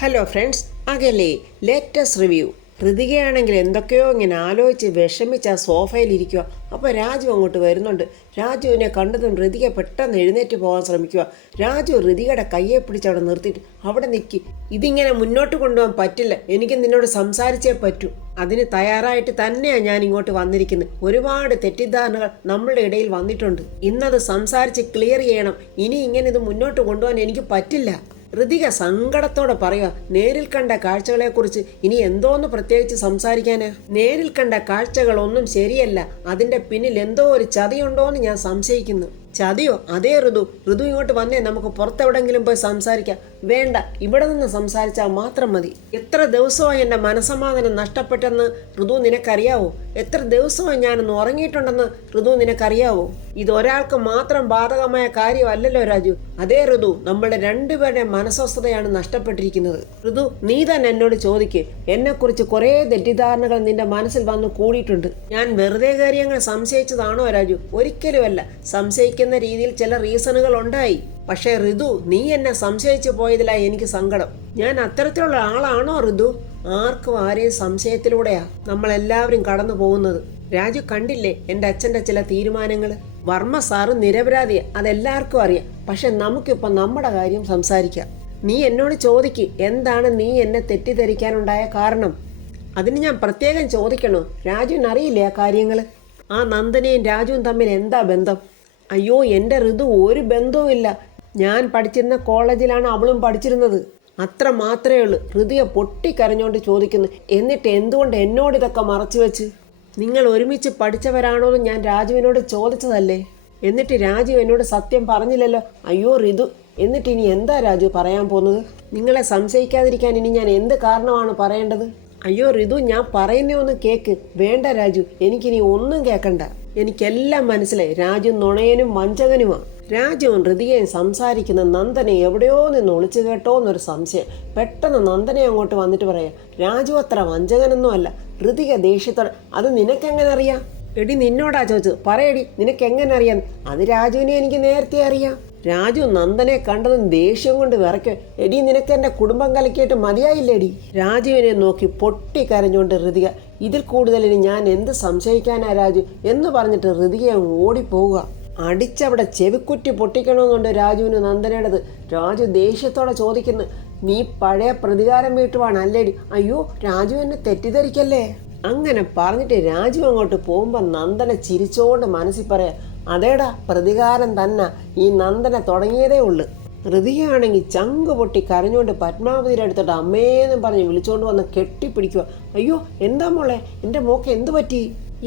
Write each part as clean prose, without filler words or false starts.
Hello friends, അകലെ latest review. ഋതികയാണെങ്കിൽ എന്തൊക്കെയോ ഇങ്ങനെ ആലോചിച്ച് വിഷമിച്ച് ആ സോഫയിലിരിക്കുക. അപ്പോൾ രാജു അങ്ങോട്ട് വരുന്നുണ്ട്. രാജുവിനെ കണ്ടതും ഋതിക പെട്ടെന്ന് എഴുന്നേറ്റ് പോകാൻ ശ്രമിക്കുക. രാജു ഋതികയുടെ കയ്യെ പിടിച്ച് അവിടെ നിർത്തിയിട്ട് അവിടെ നിൽക്കി. ഇതിങ്ങനെ മുന്നോട്ട് കൊണ്ടുപോകാൻ പറ്റില്ല, എനിക്ക് നിന്നോട് സംസാരിച്ചേ പറ്റൂ. അതിന് തയ്യാറായിട്ട് തന്നെയാണ് ഞാൻ ഇങ്ങോട്ട് വന്നിരിക്കുന്നത്. ഒരുപാട് തെറ്റിദ്ധാരണകൾ നമ്മളുടെ ഇടയിൽ വന്നിട്ടുണ്ട്. ഇന്നത് സംസാരിച്ച് ക്ലിയർ ചെയ്യണം. ഇനി ഇങ്ങനെ ഇത് മുന്നോട്ട് കൊണ്ടുപോകാൻ എനിക്ക് പറ്റില്ല. ഋതിക സങ്കടത്തോടെ പറയുക, നേരിൽ കണ്ട കാഴ്ചകളെക്കുറിച്ച് ഇനി എന്തോന്ന് പ്രത്യേകിച്ച് സംസാരിക്കാന്? നേരിൽ കണ്ട കാഴ്ചകളൊന്നും ശരിയല്ല, അതിന്റെ പിന്നിൽ എന്തോ ഒരു ചതിയുണ്ടോന്ന് ഞാൻ സംശയിക്കുന്നു. ചതിയോ? അതേ ഋതു ഇങ്ങോട്ട് വന്നേ, നമുക്ക് പുറത്തെവിടെങ്കിലും പോയി സംസാരിക്കാം. വേണ്ട, ഇവിടെ നിന്ന് സംസാരിച്ചാൽ മാത്രം മതി. എത്ര ദിവസമായി എൻ്റെ മനസമാധാനം നഷ്ടപ്പെട്ടെന്ന് ഋതു നിനക്കറിയാവോ? എത്ര ദിവസമായി ഞാനൊന്ന് ഉറങ്ങിയിട്ടുണ്ടെന്ന് ഋതു നിനക്കറിയാവോ? ഇതൊരാൾക്ക് മാത്രം ബാധകമായ കാര്യമല്ലല്ലോ രാജു. അതേ ഋതു, നമ്മളുടെ രണ്ടുപേരുടെ മനസ്വസ്ഥതയാണ് നഷ്ടപ്പെട്ടിരിക്കുന്നത്. ഋതു, നീ തന്നെ എന്നോട് ചോദിക്ക്. എന്നെക്കുറിച്ച് കുറേ തെറ്റിദ്ധാരണകൾ നിന്റെ മനസ്സിൽ വന്ന് കൂടിയിട്ടുണ്ട്. ഞാൻ വെറുതെ കാര്യങ്ങൾ സംശയിച്ചതാണോ രാജു? ഒരിക്കലുമല്ല. സംശയിക്കുന്ന രീതിയിൽ ചില റീസണുകൾ ഉണ്ടായി. പക്ഷേ ഋതു, നീ എന്നെ സംശയിച്ചു പോയതിലായി എനിക്ക് സങ്കടം. ഞാൻ അത്തരത്തിലുള്ള ആളാണോ ഋതു? ആർക്കും ആരെയും സംശയത്തിലൂടെയാ നമ്മളെല്ലാവരും കടന്നു പോകുന്നത്. രാജു കണ്ടില്ലേ എൻ്റെ അച്ഛൻ്റെ ചില തീരുമാനങ്ങൾ? വർമ്മ സാറ് നിരപരാധിയാ, അതെല്ലാവർക്കും അറിയാം. പക്ഷെ നമുക്കിപ്പോൾ നമ്മുടെ കാര്യം സംസാരിക്കാം. നീ എന്നോട് ചോദിക്ക്, എന്താണ് നീ എന്നെ തെറ്റിദ്ധരിക്കാനുണ്ടായ കാരണം? അതിന് ഞാൻ പ്രത്യേകം ചോദിക്കണോ? രാജുവിനറിയില്ലേ ആ കാര്യങ്ങൾ? ആ നന്ദനയും രാജുവും തമ്മിൽ എന്താ ബന്ധം? അയ്യോ എൻ്റെ ഋതു, ഒരു ബന്ധവുമില്ല. ഞാൻ പഠിച്ചിരുന്ന കോളേജിലാണ് അവളും പഠിച്ചിരുന്നത്. അത്ര മാത്രമേ ഉള്ളൂ. ഋതിയെ പൊട്ടിക്കരഞ്ഞോണ്ട് ചോദിക്കുന്നു, എന്നിട്ട് എന്തുകൊണ്ട് എന്നോട് ഇതൊക്കെ മറച്ചു വെച്ച്? നിങ്ങൾ ഒരുമിച്ച് പഠിച്ചവരാണോ എന്ന് ഞാൻ രാജുവിനോട് ചോദിച്ചതല്ലേ? എന്നിട്ട് രാജു എന്നോട് സത്യം പറഞ്ഞില്ലല്ലോ. അയ്യോ ഋതു, എന്നിട്ട് ഇനി എന്താ രാജു പറയാൻ പോകുന്നത്? നിങ്ങളെ സംശയിക്കാതിരിക്കാൻ ഇനി ഞാൻ എന്ത് കാരണമാണ് പറയേണ്ടത്? അയ്യോ ഋതു, ഞാൻ പറയുന്നേ ഒന്ന് കേക്ക്. വേണ്ട രാജു, എനിക്കിനി ഒന്നും കേൾക്കണ്ട. എനിക്കെല്ലാം മനസ്സിലായി. രാജു നുണയനും വഞ്ചകനുമാണ്. രാജുവും ഋതികയും സംസാരിക്കുന്ന നന്ദനെ എവിടെയോ നിന്ന് ഒളിച്ചു കേട്ടോ എന്നൊരു സംശയം. പെട്ടെന്ന് നന്ദനെ അങ്ങോട്ട് വന്നിട്ട് പറയാം, രാജു അത്ര വഞ്ചകനൊന്നും അല്ല. ഋതിക ദേഷ്യത്തോടെ, അത് നിനക്കെങ്ങനെ അറിയാം? എടി നിന്നോടാ ചോദിച്ചത്, പറയടി, നിനക്കെങ്ങനെ അറിയാം? അത് രാജുവിനെ എനിക്ക് നേരത്തെ അറിയാം. രാജു നന്ദനെ കണ്ടതും ദേഷ്യം കൊണ്ട് വിറയ്ക്കും. എടി, നിനക്ക് എൻ്റെ കുടുംബം കലക്കിയിട്ട് മതിയായില്ലേടി? രാജുവിനെ നോക്കി പൊട്ടിക്കരഞ്ഞുകൊണ്ട് ഋതിക, ഇതിൽ കൂടുതലിന് ഞാൻ എന്ത് സംശയിക്കാനാ രാജു എന്ന് പറഞ്ഞിട്ട് ഋതികയെ ഓടിപ്പോവുക. അടിച്ചവിടെ ചെവിക്കുറ്റി പൊട്ടിക്കണമെന്നുണ്ട് രാജുവിന് നന്ദനയുടേത്. രാജു ദേഷ്യത്തോടെ ചോദിക്കുന്നു, നീ പഴയ പ്രതികാരം വീട്ടുവാണ് അല്ലേടി? അയ്യോ രാജു എന്നെ തെറ്റിദ്ധരിക്കല്ലേ? അങ്ങനെ പറഞ്ഞിട്ട് രാജു അങ്ങോട്ട് പോകുമ്പോൾ നന്ദന ചിരിച്ചോണ്ട് മനസ്സിൽ പറയാ, അതേടാ, പ്രതികാരം തന്നെ. ഈ നന്ദന തുടങ്ങിയതേ ഉള്ളു. ഋതികയാണെങ്കിൽ ചങ്ക് പൊട്ടി കരഞ്ഞുകൊണ്ട് പത്മാവതിയുടെ അടുത്തോട്ട് അമ്മേന്നും പറഞ്ഞ് വിളിച്ചോണ്ട് വന്ന് കെട്ടിപ്പിടിക്കുക. അയ്യോ എന്താ മോളെ, എൻ്റെ മോക്ക് എന്തു പറ്റി?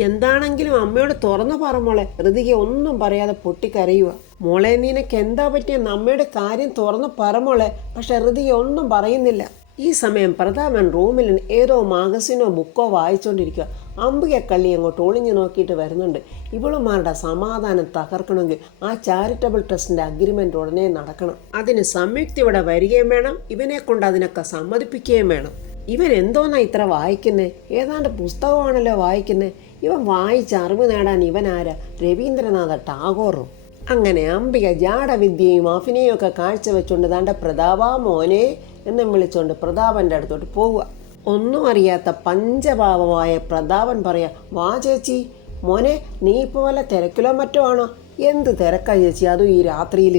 എന്താണെങ്കിലും അമ്മയോട് തുറന്നു പറ മോളെ. ഋതിക ഒന്നും പറയാതെ പൊട്ടിക്കരയുക. മോളെ, നിനക്ക് എന്താ പറ്റിയെന്ന് അമ്മയുടെ കാര്യം തുറന്നു പറ മോളെ. പക്ഷെ ഋതിക ഒന്നും പറയുന്നില്ല. ഈ സമയം പ്രതാപൻ റൂമിൽ ഏതോ മാഗസിനോ ബുക്കോ വായിച്ചുകൊണ്ടിരിക്കുക. അംബികക്കള്ളി അങ്ങോട്ട് ഒളിഞ്ഞു നോക്കിയിട്ട് വരുന്നുണ്ട്. ഇവളുമാരുടെ സമാധാനം തകർക്കണമെങ്കിൽ ആ ചാരിറ്റബിൾ ട്രസ്റ്റിന്റെ അഗ്രിമെന്റ് ഉടനെ നടക്കണം. അതിന് സംയുക്തി ഇവിടെ വരികയും വേണം. ഇവനെ കൊണ്ട് അതിനൊക്കെ സമ്മതിപ്പിക്കുകയും വേണം. ഇവൻ എന്തോന്നാ ഇത്ര വായിക്കുന്നേ? ഏതാണ്ട് പുസ്തകമാണല്ലോ വായിക്കുന്നേ. ഇവൻ വായിച്ച് അറിവ് നേടാൻ ഇവൻ ആരാ? രവീന്ദ്രനാഥ ടാഗോറും. അങ്ങനെ അംബിക ജാടവിദ്യയും അഭിനയും ഒക്കെ കാഴ്ചവെച്ചുകൊണ്ട് താൻ്റെ പ്രതാപാ മോനെ എന്നും വിളിച്ചുകൊണ്ട് പ്രതാപൻ്റെ അടുത്തോട്ട് പോവുക. ഒന്നും അറിയാത്ത പഞ്ചപാവമായ പ്രതാപൻ പറയാ, വാ ചേച്ചി. മോനെ, നീ ഇപ്പോൾ വല്ല തിരക്കിലോ മറ്റോ ആണോ? എന്ത് തിരക്കാ ചേച്ചി, അതും ഈ രാത്രിയിൽ?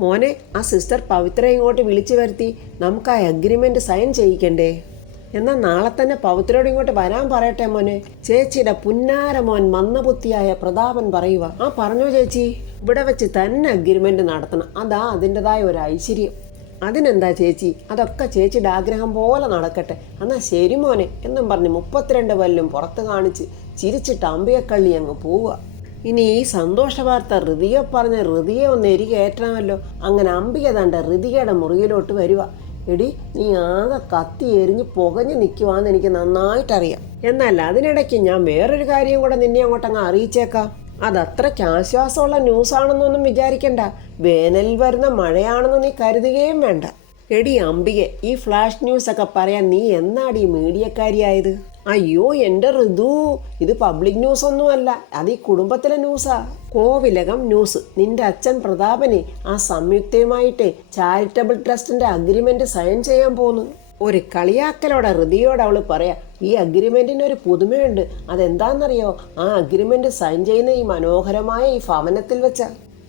മോനെ, ആ സിസ്റ്റർ പവിത്ര ഇങ്ങോട്ട് വിളിച്ചു വരുത്തി നമുക്ക് ആ അഗ്രിമെന്റ് സൈൻ ചെയ്യിക്കണ്ടേ? എന്നാൽ നാളെ തന്നെ പവിത്രയോട് ഇങ്ങോട്ട് വരാൻ പറയട്ടെ മോനെ. ചേച്ചിയുടെ പുന്നാര മോൻ മന്ദബുദ്ധിയായ പ്രതാപൻ പറയുക. ആ പറഞ്ഞോ ചേച്ചി, ഇവിടെ വെച്ച് തന്നെ അഗ്രിമെന്റ് നടത്തണം. അതാ അതിൻ്റെതായ ഒരു ഐശ്വര്യം. അതിനെന്താ ചേച്ചി, അതൊക്കെ ചേച്ചിയുടെ ആഗ്രഹം പോലെ നടക്കട്ടെ. എന്നാൽ ശരി മോനെ എന്നും പറഞ്ഞ് 32 പല്ലും പുറത്ത് കാണിച്ച് ചിരിച്ചിട്ട് അമ്പികക്കള്ളി അങ്ങ് പോവുക. ഇനി ഈ സന്തോഷ വാർത്ത ഋതിക പറഞ്ഞ ഋതിയെ ഒന്ന് എരികേറ്റണമല്ലോ. അങ്ങനെ അംബിക തൻ്റെ ഋതികയുടെ മുറിയിലോട്ട് വരിക. എടി, നീ ആകെ കത്തി എരിഞ്ഞ് പുകഞ്ഞ് നിൽക്കുവാന്ന് എനിക്ക് നന്നായിട്ടറിയാം. എന്നാൽ അതിനിടയ്ക്ക് ഞാൻ വേറൊരു കാര്യം കൂടെ നിന്നെ അങ്ങോട്ടങ്ങ് അറിയിച്ചേക്കാം. അതത്രയ്ക്ക് ആശ്വാസമുള്ള ന്യൂസാണെന്നൊന്നും വിചാരിക്കണ്ട. വേനൽ വരുന്ന മഴയാണെന്ന് നീ കരുതുകയും വേണ്ട. എടി അംബികെ, ഈ ഫ്ലാഷ് ന്യൂസൊക്കെ പറയാൻ നീ എന്നാടി മീഡിയക്കാരിയായത്? അയ്യോ എൻ്റെ ഋതു, ഇത് പബ്ലിക് ന്യൂസ് ഒന്നുമല്ല, അത് ഈ കുടുംബത്തിലെ ന്യൂസാ. കോവിലകം ന്യൂസ്. നിന്റെ അച്ഛൻ പ്രതാപനെ ആ സംയുക്തയുമായിട്ട് ചാരിറ്റബിൾ ട്രസ്റ്റിന്റെ അഗ്രിമെന്റ് സൈൻ ചെയ്യാൻ പോന്നു. ഒരു കളിയാക്കലോടെ ഋതിയോട് അവള് പറയാ, ഈ അഗ്രിമെന്റിന് ഒരു പുതുമയുണ്ട്. അതെന്താണെന്നറിയോ? ആ അഗ്രിമെന്റ് സൈൻ ചെയ്യുന്ന ഈ മനോഹരമായ ഈ ഭവനത്തിൽ വെച്ച.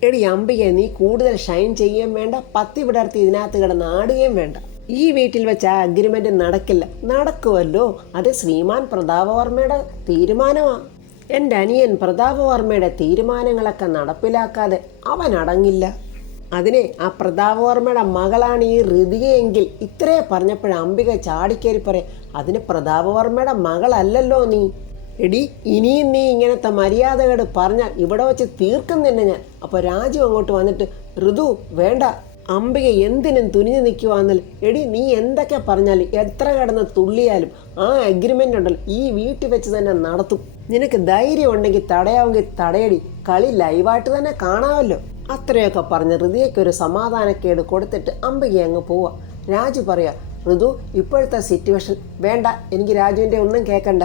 എടി അംബികെ, നീ കൂടുതൽ ഷൈൻ ചെയ്യുകയും വേണ്ട, പത്തി വിടർത്തി ഇതിനകത്ത് കിടന്ന് ആടുകയും വേണ്ട. ഈ വീട്ടിൽ വെച്ച് ആ അഗ്രിമെന്റ് നടക്കില്ല. നടക്കുമല്ലോ, അത് ശ്രീമാൻ പ്രതാപവർമ്മയുടെ തീരുമാനമാണ്. എൻ്റെ അനിയൻ പ്രതാപവർമ്മയുടെ തീരുമാനങ്ങളൊക്കെ നടപ്പിലാക്കാതെ അവൻ അടങ്ങില്ല. അതിനെ ആ പ്രതാപവർമ്മയുടെ മകളാണ് ഈ ഋതികയെങ്കിൽ ഇത്രേ പറഞ്ഞപ്പോഴ അംബിക ചാടിക്കേറി പറയാം, അതിന് പ്രതാപവർമ്മയുടെ മകളല്ലല്ലോ നീ. എടി, ഇനിയും നീ ഇങ്ങനത്തെ മര്യാദകേട് പറഞ്ഞാൽ ഇവിടെ വെച്ച് തീർക്കുന്നുണ്ട് ഞാൻ. അപ്പോൾ രാജു അങ്ങോട്ട് വന്നിട്ട്, ഋതു വേണ്ട, അംബിക എന്തിനും തുനിഞ്ഞു നിൽക്കുവാന്നൽ. എടി, നീ എന്തൊക്കെ പറഞ്ഞാലും എത്ര കിടന്ന് തുള്ളിയാലും ആ അഗ്രിമെൻ്റ് ഉണ്ടല്ലോ ഈ വീട്ടിൽ വെച്ച് തന്നെ നടത്തും. നിനക്ക് ധൈര്യം ഉണ്ടെങ്കിൽ തടയാമെങ്കിൽ തടയടി, കളി ലൈവായിട്ട് തന്നെ കാണാമല്ലോ. അത്രയൊക്കെ പറഞ്ഞ് ഋതിയൊക്കെ സമാധാനക്കേട് കൊടുത്തിട്ട് അംബിക അങ്ങ് പോവാ. രാജു പറയാ, ഋതു ഇപ്പോഴത്തെ സിറ്റുവേഷൻ വേണ്ട, എനിക്ക് രാജുവിൻ്റെ ഒന്നും കേൾക്കണ്ട,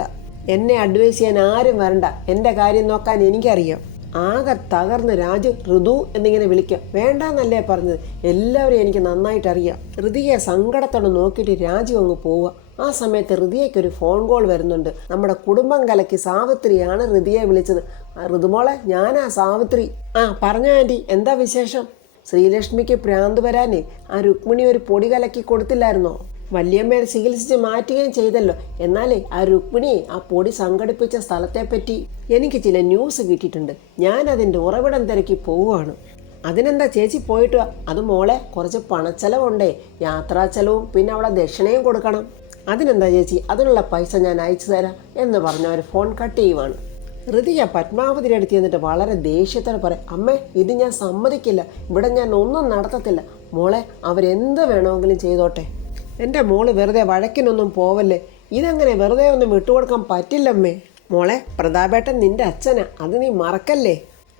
എന്നെ അഡ്വൈസ് ചെയ്യാൻ ആരും വരണ്ട, എൻ്റെ കാര്യം നോക്കാൻ എനിക്കറിയാം. ആകെ തകർന്ന് രാജു ഋതു എന്നിങ്ങനെ വിളിക്കുക. വേണ്ടാന്നല്ലേ പറഞ്ഞത്, എല്ലാവരും എനിക്ക് നന്നായിട്ട് അറിയാം. ഋതിയെ സങ്കടത്തോടെ നോക്കിയിട്ട് രാജു അങ്ങ് പോവുക. ആ സമയത്ത് ഋതിയയ്ക്ക് ഒരു ഫോൺ കോൾ വരുന്നുണ്ട്. നമ്മുടെ കുടുംബം കലക്കി സാവിത്രിയാണ് ഋതിയെ വിളിച്ചത്. ഋതുമോളെ, ഞാനാ സാവിത്രി. ആ പറഞ്ഞോ ആൻറ്റി, എന്താ വിശേഷം? ശ്രീലക്ഷ്മിക്ക് ഭ്രാന്ത് വരാനേ ആ രുക്മിണി ഒരു പൊടി കലക്കി കൊടുത്തില്ലായിരുന്നോ? വല്യമ്മയെ ചികിത്സിച്ച് മാറ്റുകയും ചെയ്തല്ലോ. എന്നാലേ ആ രുക്മിണി ആ പൊടി സംഘടിപ്പിച്ച സ്ഥലത്തെപ്പറ്റി എനിക്ക് ചില ന്യൂസ് കിട്ടിയിട്ടുണ്ട്. ഞാൻ അതിൻ്റെ ഉറവിടം തിരക്കി പോവുകയാണ്. അതിനെന്താ ചേച്ചി പോയിട്ട് വാ. അത് മോളെ, കുറച്ച് പണച്ചെലവുണ്ടേ, യാത്രാ ചെലവും പിന്നെ അവിടെ ദക്ഷിണയും കൊടുക്കണം. അതിനെന്താ ചേച്ചി, അതിനുള്ള പൈസ ഞാൻ അയച്ചു തരാം എന്ന് പറഞ്ഞവർ ഫോൺ കട്ട് ചെയ്യുവാണ്. ഋതിക പത്മാവതിയുടെ അടുത്ത് ചെന്നിട്ട് വളരെ ദേഷ്യത്തോടെ പറയും, അമ്മേ, ഇത് ഞാൻ സമ്മതിക്കില്ല, ഇവിടെ ഞാൻ ഒന്നും നടത്തത്തില്ല. മോളെ, അവരെന്ത് വേണമെങ്കിലും ചെയ്തോട്ടെ, എൻ്റെ മോള് വെറുതെ വഴക്കിനൊന്നും പോവല്ലേ. ഇതങ്ങനെ വെറുതെ ഒന്നും വിട്ടുകൊടുക്കാൻ പറ്റില്ലമ്മേ. മോളെ, പ്രതാപേട്ടൻ നിൻ്റെ അച്ഛനാ, അത് നീ മറക്കല്ലേ.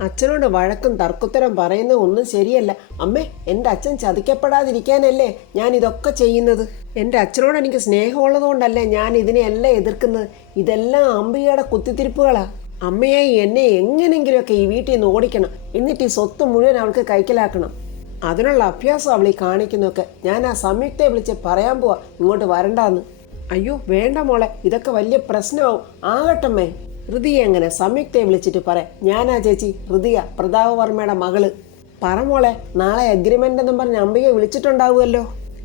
അച്ഛനോട് വഴക്കും തർക്കുത്തരം പറയുന്നത് ഒന്നും ശരിയല്ല. അമ്മേ, എൻ്റെ അച്ഛൻ ചതിക്കപ്പെടാതിരിക്കാനല്ലേ ഞാൻ ഇതൊക്കെ ചെയ്യുന്നത്. എൻ്റെ അച്ഛനോട് എനിക്ക് സ്നേഹമുള്ളത് കൊണ്ടല്ലേ ഞാൻ ഇതിനെയെല്ലാം എതിർക്കുന്നത്. ഇതെല്ലാം അംബികയുടെ കുത്തിത്തിരിപ്പുകളാ. അമ്മയെ എന്നെ എങ്ങനെയെങ്കിലുമൊക്കെ ഈ വീട്ടിൽ നിന്ന് ഓടിക്കണം, എന്നിട്ട് ഈ സ്വത്ത് മുഴുവൻ അവൾക്ക് കൈക്കലാക്കണം. അതിനുള്ള അഭ്യാസം അവൾ ഈ കാണിക്കുന്നൊക്കെ. ഞാൻ ആ സംയുക്തയെ വിളിച്ച് പറയാൻ പോവാ ഇങ്ങോട്ട് വരണ്ടാന്ന്. അയ്യോ വേണ്ട മോളെ, ഇതൊക്കെ വലിയ പ്രശ്നമാവും. ആകട്ടമ്മേ. ഋതിയെ അങ്ങനെ സംയുക്തയെ വിളിച്ചിട്ട് പറയാം, ഞാനാ ചേച്ചി ഋതിക, പ്രതാപവർമ്മയുടെ മകള്. പറ മോളെ, നാളെ എഗ്രിമെൻ്റ് എന്നും പറഞ്ഞ് അംബികയെ വിളിച്ചിട്ടുണ്ടാവുമല്ലോ.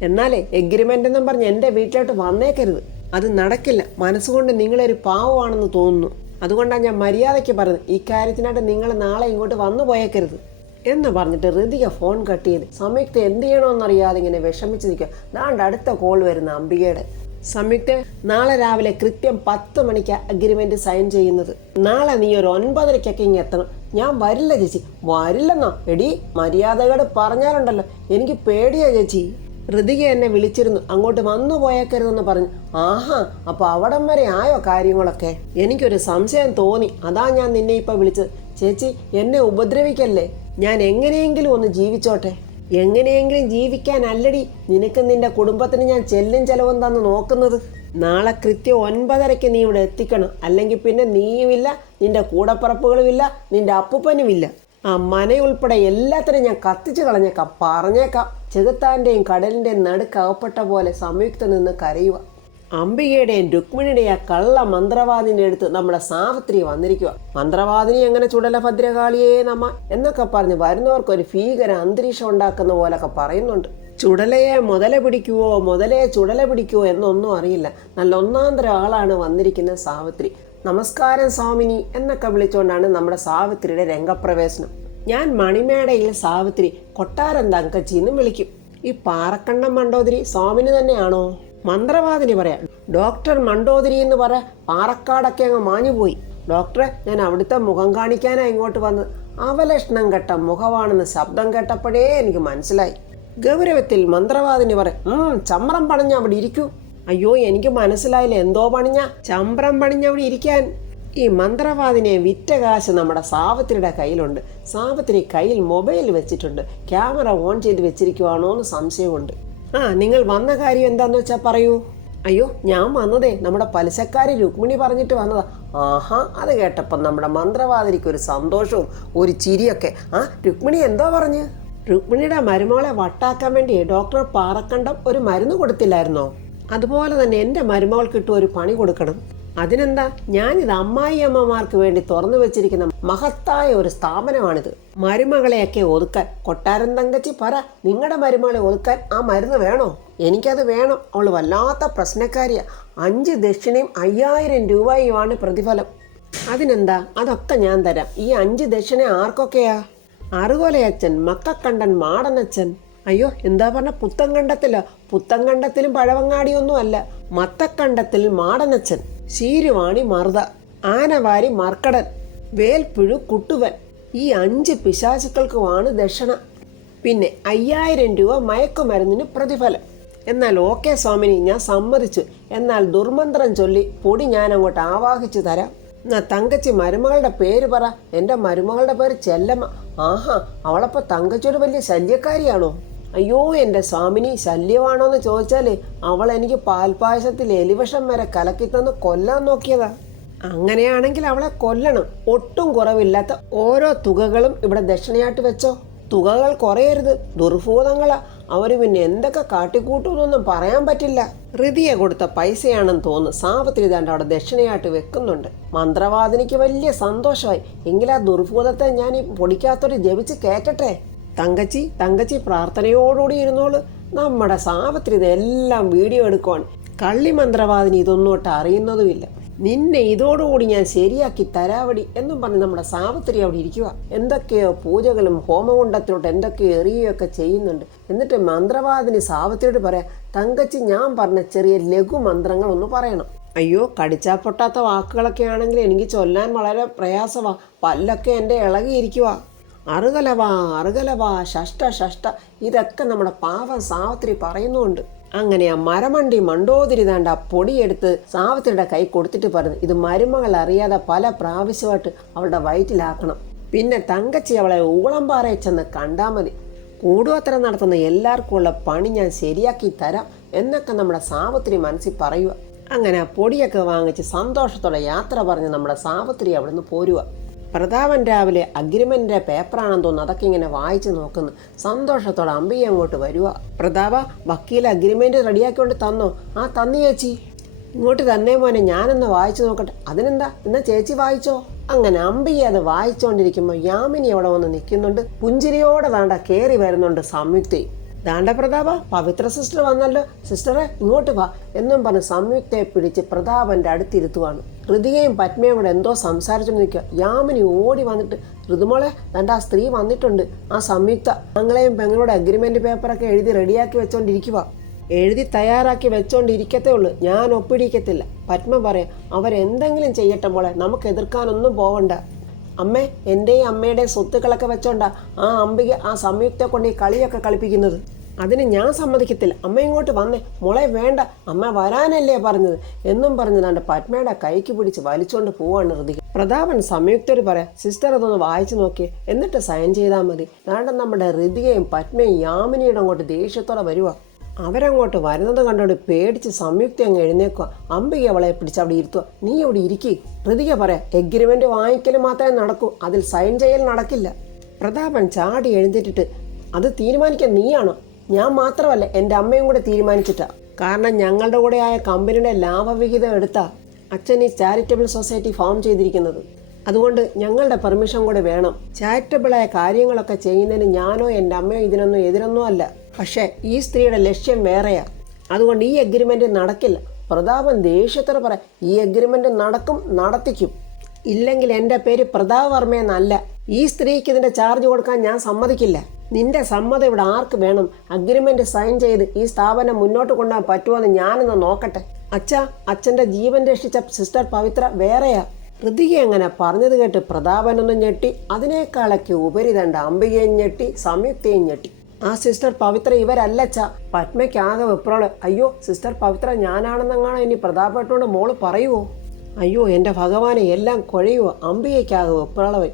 എന്നാലേ എഗ്രിമെൻ്റ് എന്നും പറഞ്ഞ് എൻ്റെ വീട്ടിലോട്ട് വന്നേക്കരുത്. അത് നടക്കില്ല. മനസ്സുകൊണ്ട് നിങ്ങളൊരു പാവമാണെന്ന് തോന്നുന്നു. അതുകൊണ്ടാണ് ഞാൻ മര്യാദയ്ക്ക് പറഞ്ഞത്. ഇക്കാര്യത്തിനായിട്ട് നിങ്ങൾ നാളെ ഇങ്ങോട്ട് വന്നു പോയേക്കരുത് എന്ന് പറഞ്ഞിട്ട് ഋതിക ഫോൺ കട്ട് ചെയ്ത് സംയുക്ത എന്ത് ചെയ്യണമെന്നറിയാതെ ഇങ്ങനെ വിഷമിച്ച് നിൽക്കുക. ദാണ്ട് അടുത്ത കോൾ വരുന്ന അംബികയുടെ. സംയുക്ത, നാളെ രാവിലെ കൃത്യം 10 മണിക്ക് അഗ്രിമെന്റ് സൈൻ ചെയ്യുന്നത്. നാളെ നീ ഒരു 9:30 ഇങ്ങ് എത്തണം. ഞാൻ വരില്ല ചേച്ചി. വരില്ലെന്നോ? എടി, മര്യാദകേട് പറഞ്ഞാലുണ്ടല്ലോ, എനിക്ക് പേടിയാ ചേച്ചി. ഋതിക എന്നെ വിളിച്ചിരുന്നു, അങ്ങോട്ട് വന്നു പോയേക്കരുതെന്ന് പറഞ്ഞു. ആഹാ, അപ്പോൾ അവിടം വരെ ആയോ കാര്യങ്ങളൊക്കെ? എനിക്കൊരു സംശയം തോന്നി, അതാ ഞാൻ നിന്നെ ഇപ്പം വിളിച്ചത്. ചേച്ചി, എന്നെ ഉപദ്രവിക്കല്ലേ, ഞാൻ എങ്ങനെയെങ്കിലും ഒന്ന് ജീവിച്ചോട്ടെ. എങ്ങനെയെങ്കിലും ജീവിക്കാനല്ലടി നിനക്ക് നിന്റെ കുടുംബത്തിന് ഞാൻ ചെല്ലും ചെലവും തന്ന് നോക്കുന്നത്. നാളെ കൃത്യം 9:30 നീ ഇവിടെ എത്തിക്കണം. അല്ലെങ്കിൽ പിന്നെ നീയുമില്ല, നിന്റെ കൂടപ്പറപ്പുകളുമില്ല, നിന്റെ അപ്പൂപ്പനുമില്ല. ആ മനയുൾപ്പെടെ എല്ലാത്തിനും ഞാൻ കത്തിച്ച് കളഞ്ഞേക്കാം, പറഞ്ഞേക്കാം. ചെകുത്താൻ്റെയും കടലിൻ്റെയും നടുക്കകപ്പെട്ട പോലെ സംയുക്ത നിന്ന് കരയുക. അംബികയുടെയും രുക്മിണിയുടെയും ആ കള്ള മന്ത്രവാദിന്റെ അടുത്ത് നമ്മുടെ സാവിത്രി വന്നിരിക്കുക. മന്ത്രവാദിനി എങ്ങനെ ചുടലഭദ്രകാളിയെ നമ്മ എന്നൊക്കെ പറഞ്ഞ് വരുന്നവർക്ക് ഒരു ഭീകര അന്തരീക്ഷം ഉണ്ടാക്കുന്ന പോലൊക്കെ പറയുന്നുണ്ട്. ചുടലയെ മുതല പിടിക്കുവോ മുതലയെ ചുടല പിടിക്കുവോ എന്നൊന്നും അറിയില്ല. നല്ല ഒന്നാന്തരം ആളാണ് വന്നിരിക്കുന്ന സാവിത്രി. നമസ്കാരം സ്വാമിനി എന്നൊക്കെ വിളിച്ചുകൊണ്ടാണ് നമ്മുടെ സാവിത്രിയുടെ രംഗപ്രവേശനം. ഞാൻ മണിമേടയിൽ സാവിത്രി കൊട്ടാരം തങ്കച്ചിന്നും വിളിക്കും. ഈ പാറക്കണ്ണം മണ്ടോദരി സ്വാമിനി തന്നെയാണോ? മന്ത്രവാദിനി പറയാം, ഡോക്ടർ മണ്ടോദരി എന്ന് പറ. പാറക്കാടൊക്കെ അങ്ങ് മാഞ്ഞുപോയി. ഡോക്ടറെ, ഞാൻ അവിടുത്തെ മുഖം കാണിക്കാനാണ് ഇങ്ങോട്ട് വന്നത്. അവലക്ഷണം കെട്ട മുഖമാണെന്ന് ശബ്ദം കേട്ടപ്പോഴേ എനിക്ക് മനസ്സിലായി. ഗൗരവത്തിൽ മന്ത്രവാദിനി പറയാം, ചമ്രം പണിഞ്ഞ അവിടെ ഇരിക്കൂ. അയ്യോ, എനിക്ക് മനസ്സിലായില്ല, എന്തോ പണിഞ്ഞ? ചമ്രം പണിഞ്ഞവിടെ ഇരിക്കാൻ. ഈ മന്ത്രവാദിനെ വിറ്റ കാശ് നമ്മുടെ സാവിത്രിയുടെ കയ്യിലുണ്ട്. സാവിത്രി കയ്യിൽ മൊബൈൽ വെച്ചിട്ടുണ്ട്. ക്യാമറ ഓൺ ചെയ്ത് വെച്ചിരിക്കുവാണോ എന്ന് സംശയമുണ്ട്. നിങ്ങൾ വന്ന കാര്യം എന്താന്ന് വെച്ചാൽ പറയൂ. അയ്യോ, ഞാൻ വന്നതേ നമ്മുടെ പലിശക്കാരി രുക്മിണി പറഞ്ഞിട്ട് വന്നതാ. ആഹാ, അത് കേട്ടപ്പം നമ്മുടെ മന്ത്രവാദിനിക്ക് ഒരു സന്തോഷവും ഒരു ചിരിയൊക്കെ. രുക്മിണി എന്തോ പറഞ്ഞ്? രുക്മിണിയുടെ മരുമകളെ വട്ടാക്കാൻ വേണ്ടി ഡോക്ടർ പാറക്കണ്ടം ഒരു മരുന്ന് കൊടുത്തില്ലായിരുന്നോ? അതുപോലെ തന്നെ എൻ്റെ മരുമകൾക്കിട്ട് ഒരു പണി കൊടുക്കണം. അതിനെന്താ, ഞാനിത് അമ്മായിയമ്മമാർക്ക് വേണ്ടി തുറന്നു വെച്ചിരിക്കുന്ന മഹത്തായ ഒരു സ്ഥാപനമാണിത്. മരുമകളെയൊക്കെ ഒതുക്കാൻ. കൊട്ടാരം തങ്കച്ചി പറ, നിങ്ങളുടെ മരുമകളെ ഒതുക്കാൻ ആ മരുന്ന് വേണോ? എനിക്കത് വേണം. അവൾ വല്ലാത്ത പ്രശ്നക്കാരിയാ. 5 ദക്ഷിണയും 5000 രൂപയുമാണ് പ്രതിഫലം. അതിനെന്താ, അതൊക്കെ ഞാൻ തരാം. ഈ 5 ദക്ഷിണ ആർക്കൊക്കെയാ? അറുകൊലയച്ഛൻ, മക്കക്കണ്ടൻ, മാടനച്ഛൻ. അയ്യോ, എന്താ പറഞ്ഞ? പുത്തങ്കണ്ടത്തിലോ? പുത്തങ്കണ്ടത്തിലും പഴവങ്ങാടിയൊന്നും അല്ല, മത്തക്കണ്ടത്തിൽ മാടനച്ഛൻ, ശീരുവാണി മറുത, ആനവാരി മർക്കടൻ, വേൽപ്പുഴു കുട്ടുവൻ. ഈ 5 പിശാചുക്കൾക്കുമാണ് ദക്ഷിണ. പിന്നെ 5000 രൂപ മയക്കുമരുന്നിന് പ്രതിഫലം. എന്നാൽ ഓക്കെ സ്വാമിനി, ഞാൻ സമ്മതിച്ചു. എന്നാൽ ദുർമന്ത്രം ചൊല്ലി പൊടി ഞാൻ അങ്ങോട്ട് ആവാഹിച്ചു തരാം. എന്നാ തങ്കച്ചി മരുമകളുടെ പേര് പറ. എൻ്റെ മരുമകളുടെ പേര് ചെല്ലമ്മ. ആഹാ, അവളപ്പോൾ തങ്കച്ചിയുടെ വലിയ ശല്യക്കാരിയാണോ? അയ്യോ എൻ്റെ സ്വാമിനി, ശല്യമാണോന്ന് ചോദിച്ചാൽ അവൾ എനിക്ക് പാൽപ്പായസത്തിൽ എലിവിഷം വരെ കലക്കി തന്ന് കൊല്ലാൻ നോക്കിയതാ. അങ്ങനെയാണെങ്കിൽ അവളെ കൊല്ലണം. ഒട്ടും കുറവില്ലാത്ത ഓരോ തുകകളും ഇവിടെ ദക്ഷിണയായിട്ട് വെച്ചോ. തുകകൾ കുറയരുത്, ദുർഭൂതങ്ങളാ. അവർ പിന്നെ എന്തൊക്കെ കാട്ടിക്കൂട്ടുമെന്നൊന്നും പറയാൻ പറ്റില്ല. ഹൃതിയെ കൊടുത്ത പൈസയാണെന്ന് തോന്നുന്നു സാവത്രി ദാണ്ട് അവിടെ ദക്ഷിണയായിട്ട് വെക്കുന്നുണ്ട്. മന്ത്രവാദിനിക്ക് വലിയ സന്തോഷമായി. എങ്കിലാ ദുർഭൂതത്തെ ഞാൻ ഈ പൊടിക്കാത്തൊരു ജപിച്ച് കയറ്റട്ടെ. തങ്കച്ചി പ്രാർത്ഥനയോടുകൂടി ഇരുന്നോള്. നമ്മുടെ സാവത്രി ഇതെല്ലാം വീഡിയോ എടുക്കുവാൻ. കള്ളി മന്ത്രവാദിനി ഇതൊന്നോട്ട് അറിയുന്നതുമില്ല. നിന്നെ ഇതോടുകൂടി ഞാൻ ശരിയാക്കി തരാവടി എന്നും പറഞ്ഞ് നമ്മുടെ സാവത്രി അവിടെ ഇരിക്കുക. എന്തൊക്കെയോ പൂജകളും ഹോമകുണ്ടത്തിലോട്ട് എന്തൊക്കെയോ എറിയുകയൊക്കെ ചെയ്യുന്നുണ്ട്. എന്നിട്ട് മന്ത്രവാദിനി സാവത്രിയോട് പറയാം, തങ്കച്ചി ഞാൻ പറഞ്ഞ ചെറിയ ലഘു മന്ത്രങ്ങൾ ഒന്ന് പറയണം. അയ്യോ, കടിച്ചാൽ പൊട്ടാത്ത വാക്കുകളൊക്കെ ആണെങ്കിൽ എനിക്ക് ചൊല്ലാൻ വളരെ പ്രയാസമാ. പല്ലൊക്കെ എൻ്റെ ഇളകിയിരിക്കുക. അറുകലവാ ഷഷ്ട ഇതൊക്കെ നമ്മുടെ പാവം സാവത്രി പറയുന്നുണ്ട്. അങ്ങനെ ആ മരമണ്ടി മണ്ടോതിരി താണ്ട ആ പൊടിയെടുത്ത് സാവത്രിയുടെ കൈ കൊടുത്തിട്ട് പറഞ്ഞു, ഇത് മരുമകൾ അറിയാതെ പല പ്രാവശ്യമായിട്ട് അവളുടെ വയറ്റിലാക്കണം. പിന്നെ തങ്കച്ചി അവളെ ഊളംപാറയിൽ ചെന്ന് കണ്ടാൽ മതി. കൂടുവത്തരം നടത്തുന്ന എല്ലാവർക്കും ഉള്ള പണി ഞാൻ ശരിയാക്കി തരാം എന്നൊക്കെ നമ്മുടെ സാവത്രി മനസ്സിൽ പറയുക. അങ്ങനെ ആ പൊടിയൊക്കെ വാങ്ങിച്ച് സന്തോഷത്തോടെ യാത്ര പറഞ്ഞ് നമ്മുടെ സാവത്രി അവിടെ നിന്ന് പോരുക. പ്രതാപൻ രാവിലെ അഗ്രിമെന്റിന്റെ പേപ്പറാണെന്ന് തോന്നുന്നു അതൊക്കെ ഇങ്ങനെ വായിച്ചു നോക്കുന്നു. സന്തോഷത്തോടെ അമ്പിക അങ്ങോട്ട് വരുക. പ്രതാപ, വക്കീൽ അഗ്രിമെന്റ് റെഡിയാക്കിക്കൊണ്ട് തന്നോ? തന്നി ചേച്ചി. ഇങ്ങോട്ട് തന്നെ മോനെ, ഞാനൊന്ന് വായിച്ചു നോക്കട്ടെ. അതിനെന്താ, എന്നാ ചേച്ചി വായിച്ചോ. അങ്ങനെ അമ്പിക അത് വായിച്ചുകൊണ്ടിരിക്കുമ്പോൾ യാമിനി അവിടെ വന്ന് നിൽക്കുന്നുണ്ട്. പുഞ്ചിരിയോടെ താണ്ട കയറി വരുന്നുണ്ട് സംയുക്തി. ദാണ്ട പ്രതാപ, പവിത്ര സിസ്റ്റർ വന്നല്ലോ. സിസ്റ്ററെ ഇങ്ങോട്ട് വാ എന്നും പറഞ്ഞ് സംയുക്തയെ പിടിച്ച് പ്രതാപന്റെ അടുത്തിരുത്തുവാണ്. ഋതികയും പത്മയും കൂടെ എന്തോ സംസാരിച്ചു നിൽക്കുക. യാമിനി ഓടി വന്നിട്ട്, ഋതുമോളെ ദാണ്ട ആ സ്ത്രീ വന്നിട്ടുണ്ട്. ആ സംയുക്ത ഞങ്ങളെയും പെങ്ങളുടെ അഗ്രിമെന്റ് പേപ്പറൊക്കെ എഴുതി റെഡിയാക്കി വെച്ചോണ്ടിരിക്കുക. എഴുതി തയ്യാറാക്കി വെച്ചോണ്ടിരിക്കത്തേ ഉള്ളൂ, ഞാൻ ഒപ്പിടിക്കത്തില്ല. പത്മ പറയാം, അവരെന്തെങ്കിലും ചെയ്യട്ടെ മോളെ, നമുക്ക് എതിർക്കാനൊന്നും പോവണ്ട. അമ്മേ, എൻ്റെയും അമ്മയുടെയും സ്വത്തുക്കളൊക്കെ വെച്ചോണ്ടാ ആ അമ്പിക ആ സംയുക്തയെ കൊണ്ട് ഈ കളിയൊക്കെ കളിപ്പിക്കുന്നത്. അതിന് ഞാൻ സമ്മതിക്കത്തില്ല. അമ്മ ഇങ്ങോട്ട് വന്നേ. മോളെ വേണ്ട, അമ്മ വരാനല്ലേ പറഞ്ഞത് എന്നും പറഞ്ഞതാണ്ട് പത്മയുടെ കൈക്ക് പിടിച്ച് വലിച്ചോണ്ട് പോവാണ് ഋതിക. പ്രതാപൻ സംയുക്തര് പറയാം, സിസ്റ്റർ അതൊന്ന് വായിച്ചു നോക്കിയേ, എന്നിട്ട് സൈൻ ചെയ്താൽ മതി. അതാണ്ട് നമ്മുടെ ഋതികയും പത്മയും യാമിനിയുടെ അങ്ങോട്ട് ദേഷ്യത്തോടെ വരുക. അവരങ്ങോട്ട് വരുന്നത് കണ്ടോണ്ട് പേടിച്ച് സംയുക്ത അങ്ങ് എഴുന്നേക്കുക. അമ്പിക അവളെ പിടിച്ച് അവിടെ ഇരുത്തുക. നീ അവിടെ ഇരിക്കേ. ഋതിക പറയാം, എഗ്രിമെന്റ് വാങ്ങിക്കൽ മാത്രമേ നടക്കൂ, അതിൽ സൈൻ ചെയ്യൽ നടക്കില്ല. പ്രതാപൻ ചാടി എഴുന്നേറ്റിട്ട്, അത് തീരുമാനിക്കാൻ നീയാണോ? ഞാൻ മാത്രമല്ല, എൻ്റെ അമ്മയും കൂടെ തീരുമാനിച്ചിട്ടാ. കാരണം ഞങ്ങളുടെ കൂടെ ആയ കമ്പനിയുടെ ലാഭവിഹിതം എടുത്താ അച്ഛൻ ഈ ചാരിറ്റബിൾ സൊസൈറ്റി ഫോം ചെയ്തിരിക്കുന്നത്. അതുകൊണ്ട് ഞങ്ങളുടെ പെർമിഷൻ കൂടെ വേണം. ചാരിറ്റബിളായ കാര്യങ്ങളൊക്കെ ചെയ്യുന്നതിന് ഞാനോ എൻ്റെ അമ്മയോ ഇതിനൊന്നും എതിരൊന്നും അല്ല. പക്ഷേ ഈ സ്ത്രീയുടെ ലക്ഷ്യം വേറെയാ. അതുകൊണ്ട് ഈ എഗ്രിമെന്റ് നടക്കില്ല. പ്രതാപൻ ദേഷ്യത്തോടെ പറയാം, ഈ എഗ്രിമെന്റ് നടക്കും, നടത്തിക്കും. ഇല്ലെങ്കിൽ എൻ്റെ പേര് പ്രതാപ് വർമ്മയെന്നല്ല. ഈ സ്ത്രീക്ക് ഇതിന്റെ ചാർജ് കൊടുക്കാൻ ഞാൻ സമ്മതിക്കില്ല. നിന്റെ സമ്മതം ഇവിടെ ആർക്ക് വേണം? അഗ്രിമെന്റ് സൈൻ ചെയ്ത് ഈ സ്ഥാപനം മുന്നോട്ട് കൊണ്ടുപോകാൻ പറ്റുമോന്ന് ഞാനൊന്ന് നോക്കട്ടെ. അച്ഛൻ്റെ ജീവൻ രക്ഷിച്ച സിസ്റ്റർ പവിത്ര വേറെയാ. ഋതിക അങ്ങനെ പറഞ്ഞത് കേട്ട് പ്രതാപനൊന്നും ഞെട്ടി. അതിനേക്കാളൊക്കെ ഉപരി തണ്ട അംബികയും ഞെട്ടി, സംയുക്തയും ഞെട്ടി. ആ സിസ്റ്റർ പവിത്ര ഇവരല്ലച്ച. പത്മയ്ക്കാകെ വെപ്രോള്. അയ്യോ, സിസ്റ്റർ പവിത്ര ഞാനാണെന്നെങ്ങാണോ ഇനി പ്രതാപേട്ടനോട് മോള് പറയുവോ? അയ്യോ എൻ്റെ ഭഗവാനെ, എല്ലാം കുഴയുവോ. അംബികയ്ക്കാകെ വെപ്രോളമായി.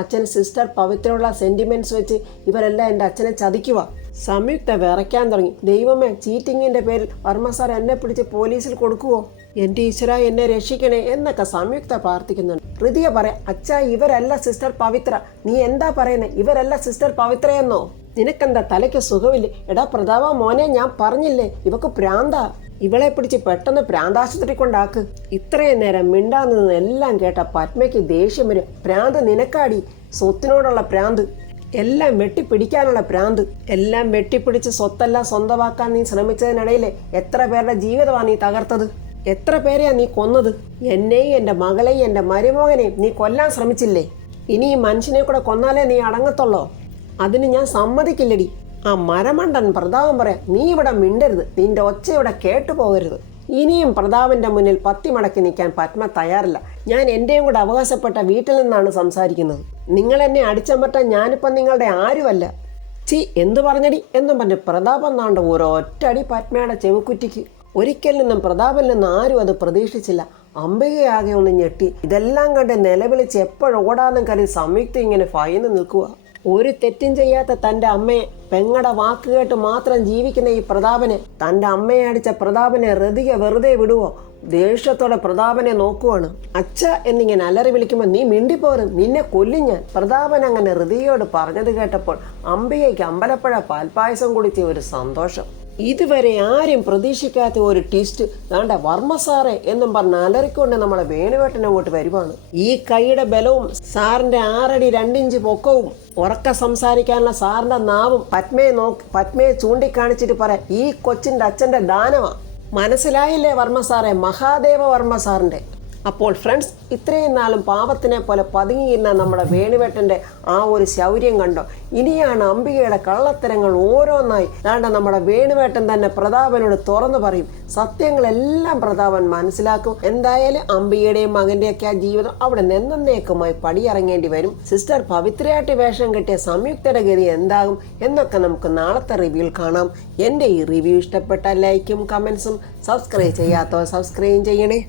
അച്ഛൻ സിസ്റ്റർ പവിത്രയുള്ള സെന്റിമെന്റ്സ് വെച്ച് ഇവരെല്ലാം എൻ്റെ അച്ഛനെ ചതിക്കുക. സംയുക്ത വിറയ്ക്കാൻ തുടങ്ങി. ദൈവമേ, ചീറ്റിങ്ങിന്റെ പേരിൽ വർമ്മ സാർ എന്നെ പിടിച്ച് പോലീസിൽ കൊടുക്കുവോ? എൻ്റെ ഈശ്വര, എന്നെ രക്ഷിക്കണേ എന്നൊക്കെ സംയുക്ത പ്രാർത്ഥിക്കുന്നുണ്ട്. ഹൃദയ പറയാം, അച്ഛാ ഇവരല്ല സിസ്റ്റർ പവിത്ര. നീ എന്താ പറയുന്നത്? ഇവരല്ല സിസ്റ്റർ പവിത്രയെന്നോ? നിനക്കെന്താ തലയ്ക്ക് സുഖമില്ലേ? എടാ പ്രതാപ മോനെ, ഞാൻ പറഞ്ഞില്ലേ ഇവക്ക് പ്രാന്താ. ഇവളെ പിടിച്ച് പെട്ടെന്ന് പ്രാന്താശുപത്രി കൊണ്ടാക്ക്. ഇത്രയും നേരം മിണ്ടാന്ന് എല്ലാം കേട്ട പത്മയ്ക്ക് ദേഷ്യം വരും. പ്രാന്ത് നിനക്കാടി, സ്വത്തിനോടുള്ള പ്രാന്ത്, എല്ലാം വെട്ടിപ്പിടിക്കാനുള്ള പ്രാന്ത്. എല്ലാം വെട്ടിപ്പിടിച്ച് സ്വത്തെല്ലാം സ്വന്തമാക്കാൻ നീ ശ്രമിച്ചതിനിടയിൽ എത്ര പേരുടെ ജീവിതമാണ് നീ തകർത്തത്? എത്ര പേരെയാ നീ കൊന്നത്? എന്നെയും എൻ്റെ മകളെയും എൻ്റെ മരുമകനെയും നീ കൊല്ലാൻ ശ്രമിച്ചില്ലേ? ഇനി ഈ മനുഷ്യനെ കൂടെ കൊന്നാലേ നീ അടങ്ങത്തുള്ളോ? അതിന് ഞാൻ സമ്മതിക്കില്ലടി. ആ മരമണ്ടൻ പ്രതാപൻ പറയാം, നീ ഇവിടെ മിണ്ടരുത്, നിന്റെ ഒച്ച ഇവിടെ കേട്ടുപോകരുത്. ഇനിയും പ്രതാപന്റെ മുന്നിൽ പത്തി മടക്കി നിൽക്കാൻ പത്മ തയ്യാറില്ല. ഞാൻ എൻ്റെയും കൂടെ അവകാശപ്പെട്ട വീട്ടിൽ നിന്നാണ് സംസാരിക്കുന്നത്. നിങ്ങൾ എന്നെ അടിച്ചമർത്താൻ ഞാനിപ്പം നിങ്ങളുടെ ആരുമല്ല. ചി എന്തു പറഞ്ഞടി എന്നും പറഞ്ഞ് പ്രതാപൻ നാണ്ട ഒരൊറ്റടി പത്മയുടെ ചെവിക്കുറ്റിക്ക്. ഒരിക്കൽ നിന്നും പ്രതാപനിൽ നിന്ന് ആരും അത് പ്രതീക്ഷിച്ചില്ല. അംബികയാകെ ഒന്ന് ഞെട്ടി. ഇതെല്ലാം കണ്ട് നിലവിളിച്ച് എപ്പോഴോടാന്നും കരുതി സംയുക്ത ഇങ്ങനെ ഭയന്ന് നിൽക്കുക. ഒരു തെറ്റും ചെയ്യാത്ത തൻ്റെ അമ്മയെ പെങ്ങടെ വാക്കുകേട്ട് മാത്രം ജീവിക്കുന്ന ഈ പ്രതാപനെ, തൻ്റെ അമ്മയെ അടിച്ച പ്രതാപനെ ഹൃതിക വെറുതെ വിടുവോ? ദേഷ്യത്തോടെ പ്രതാപനെ നോക്കുവാണ്. അച്ഛ എന്നിങ്ങനെ അലറി വിളിക്കുമ്പോൾ നീ മിണ്ടിപ്പോരും, നിന്നെ കൊല്ലും ഞാൻ. പ്രതാപൻ അങ്ങനെ ഹൃതികയോട് പറഞ്ഞത് കേട്ടപ്പോൾ അംബികയ്ക്ക് അമ്പലപ്പുഴ പാൽപ്പായസം കുടിച്ച ഒരു സന്തോഷം. ഇതുവരെ ആരും പ്രതീക്ഷിക്കാത്ത ഒരു ട്വിസ്റ്റ്. വേണ്ട വർമ്മ സാറേ എന്നും പറഞ്ഞ് അലറിക്കൊണ്ട് നമ്മളെ വേണുവേട്ടൻ അങ്ങോട്ട് വരുവാണ്. ഈ കൈയുടെ ബലവും സാറിന്റെ 6 അടി 2 ഇഞ്ച് പൊക്കവും ഉറക്ക സംസാരിക്കാനുള്ള സാറിന്റെ നാവും പത്മയെ ചൂണ്ടിക്കാണിച്ചിട്ട് പറയാം, ഈ കൊച്ചിന്റെ അച്ഛന്റെ ദാനമാ. മനസ്സിലായില്ലേ വർമ്മ സാറേ? മഹാദേവ വർമ്മ സാറിന്റെ. അപ്പോൾ ഫ്രണ്ട്സ്, ഇത്രയും നാളും പാവത്തിനെ പോലെ പതുങ്ങിയിരുന്ന നമ്മുടെ വേണുവേട്ടൻ്റെ ആ ഒരു ശൗര്യം കണ്ടോ? ഇനിയാണ് അംബികയുടെ കള്ളത്തരങ്ങൾ ഓരോന്നായി ദാണ്ട നമ്മുടെ വേണുവേട്ടൻ തന്നെ പ്രതാപനോട് തുറന്നു പറയും. സത്യങ്ങളെല്ലാം പ്രതാപൻ മനസ്സിലാക്കും. എന്തായാലും അംബികയുടെയും മകൻ്റെയൊക്കെ ആ ജീവിതം അവിടെ നിന്നേക്കുമായി പടിയിറങ്ങേണ്ടി വരും. സിസ്റ്റർ പവിത്രയായിട്ട് വേഷം കെട്ടിയ സംയുക്തയുടെ ഗതി എന്താകും എന്നൊക്കെ നമുക്ക് നാളത്തെ റിവ്യൂവിൽ കാണാം. എൻ്റെ ഈ റിവ്യൂ ഇഷ്ടപ്പെട്ട ലൈക്കും കമൻസും, സബ്സ്ക്രൈബ് ചെയ്യാത്തവർ സബ്സ്ക്രൈബ് ചെയ്യണേ.